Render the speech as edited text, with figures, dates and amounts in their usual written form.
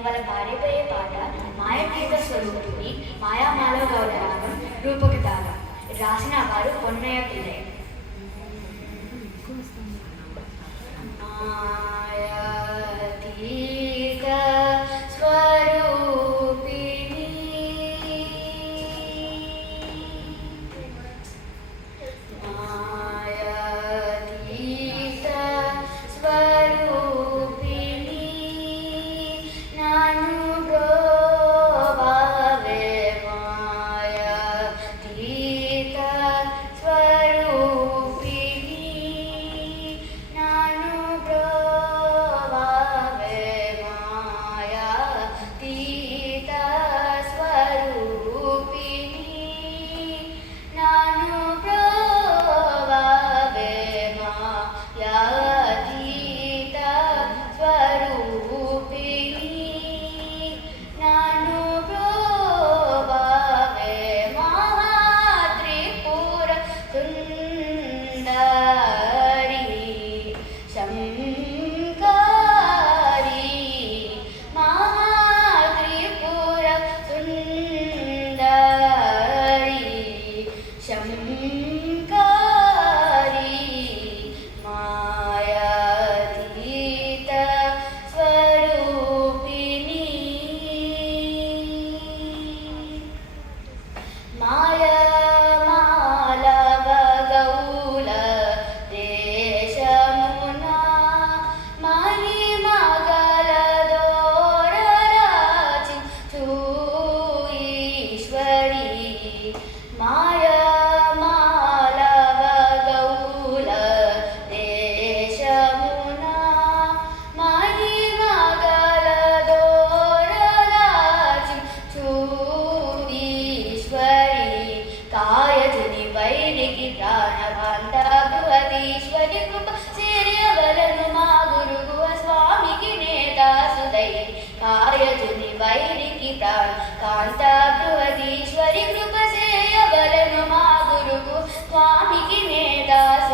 ఇవాళ పాడిపోయే పాట మాయాతీత స్వరూపిణి మాయామాలో గౌడ రాగం రూపక తాళం. రాసిన వారు పొన్నయ్య పిల్లై. మాయాతీత స్వరూపిణి మాయాతీత స్వరూపిణి నాను బ్రోవవే మాయాతీత స్వరూపిణి నాను బ్రోవవే మాయాతీత స్వరూపిణి నాను బ్రోవవే మాయాతీత స్వరూపిణి నాను బ్రోవవే మహాత్రిపుర సుందరి శంకరి మహాత్రిపుర సుందరి శంకరి మాయాతీత స్వరూపిణి మాయమాలవ గౌల దేశమున మహిమగల దోరరాచించు ఈశ్వరి మాయమాలవ గౌల దేశమున మహిమగల దోరరాచించు ఈశ్వరి కాయజని వైరికి ప్రాణకాంత బృహదీశ్వరి కృప సేర్యవలను మా గురుగు స్వామికి నేతాసుదై కాయజని వైరికి ప్రాణకాంత బృహదీశ్వరి కృప సేయవలను మా గురుగు స్వామికి నేతాసు